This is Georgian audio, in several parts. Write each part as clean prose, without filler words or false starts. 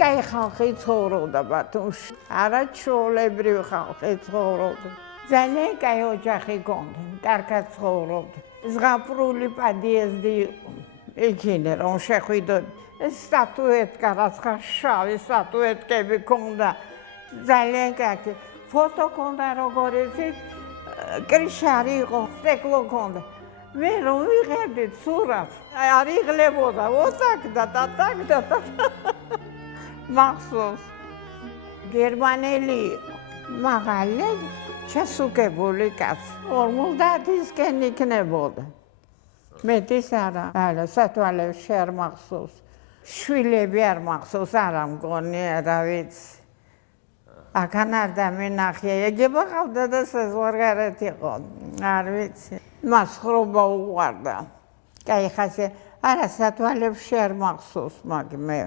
კაი ხალხი ცხოვრობდა ბათუმში, არა ჩვეულებრივი ხალხი ცხოვრობდა. ძალიან კაი ოჯახი ჰქონდა, კარგად ცხოვრობდა. ზღაპრული პადიეზდი იქინე რომ შეხვიდოდ. სტატუეტკა რაცხა შავი სტატუეტკები ჰქონდა. ძალიან კარგი. ფოტო ჰქონდა როგორიც კრიშარი იყო, სტეკლო ჰქონდა. მე რომ ვიღებდით სურათს, არ იღლებოდა, ოტაკ და მახსოვს. გერმანელი მაღალი, ჩასუქებული კაცი. 50-ისკენ იქნებოდა. მეტის არა, სათვალებში არ მახსოვს. შვილები არ მახსოვს, არა მგონი, რა ვიცი. აქან არ დამენახია, ეგება ყავდა და საზღვარგარეთ იყო, არ ვიცი. მას ხრობა უყვარდა. კაი ხასე, არა სათვალებში არ მახსოვს, მაგ მე.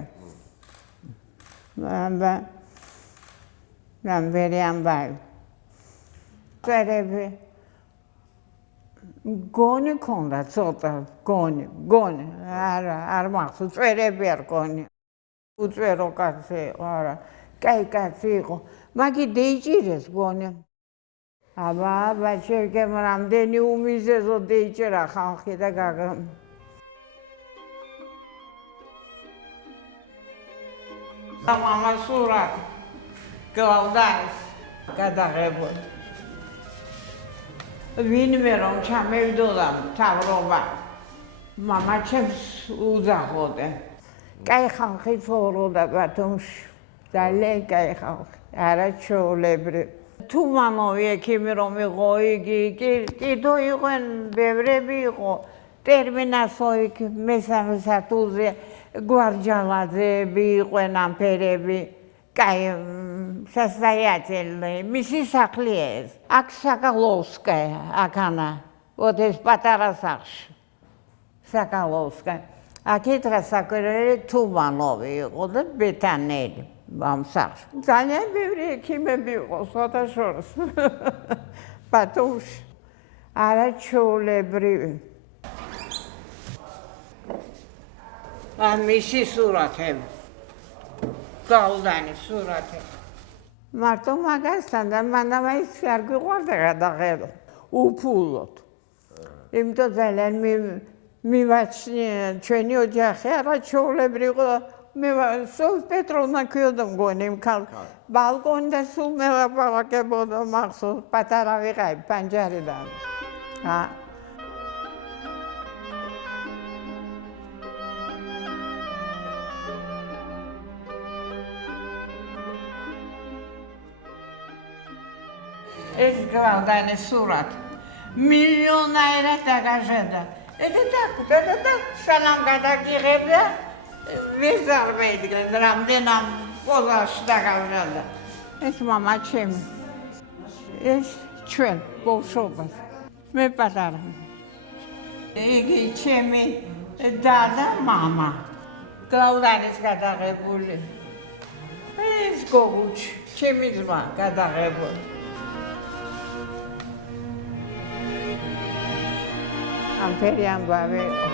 ვერი ამბავი. წერები. გონი ქონდა ცოტა, გონი, არ მახსოვს, წერები არ გონი. უწერო კაცი იყო, არა, კაი კაცი იყო. მაგი დეიჭირეს გონი. აბა, შეგემ რამდენი უმიზეზო დეიჭირა ხალხი და გაგა. მამა სურათ გლავდანის გადაღებული. ვინმე რომ ჩამევდოდა მთავრობა, მამა ჩემს უძახოდა. კაი ხალხი ცხოვრობდა ბათუმში, ძალიან კაი ხალხი, არა ჩვეულებრივი. თუმანოვი ექიმი რომ იყო, იგი კიდო იყვენ, ბევრები იყო. ტერმინასო იქ მესამე სართულზე გვარჯალაძეები იყვენ ამფერები. კაი სასაიათელი, მისი სახლი ეს. აქ საკალოვსკაია, აქანა, ოთ ეს პატარა სახლში. საკალოვსკაია. აქეთ რასაკვირველი თუმანოვი იყო და ბეთანელი ამ სახლში. ძალიან ბევრი ექიმები იყო სხვადასხვა. ბათუმში. არა ჩვეულებრივი. მისი სურათები. გალდანის სურათები. მარტო მაგასთან და მანამ ის არ გვიყვარდა გადაღება. უფულოდ. იმიტომ ძალიან მივაჩნია ჩვენი ოჯახი არა ჩვეულებრივი იყო. მე სულ პეტროვნა ქვიოდა მგონი იმ ბალკონი და სულ მე ლაპარაკებოდა მახსოვს პატარა ვიყავი პანჯარიდან. ეს გლავდანის სურათი მილიონაერად დაგაჟდა. და სანამ გადაგიღებდა ვეზარ მედგენ რამდენამ პოზაში დაგაჟდა. ეს მამა ჩემი. ეს ჩვენ ბავშვობას. მე პატარა. იგი ჩემი და მამა. გლავდანის გადაღებული. ეს გოგუჩი, ჩემი ძმა გადაღებული. ამფერი ამბავი იყო.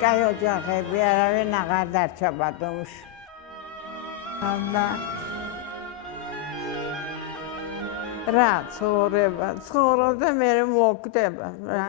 კაი ოჯახები არავინ აღარ დარჩა ბათუმში. რა ცხოვრება, ცხოვრობდა მე მოკვდება რა.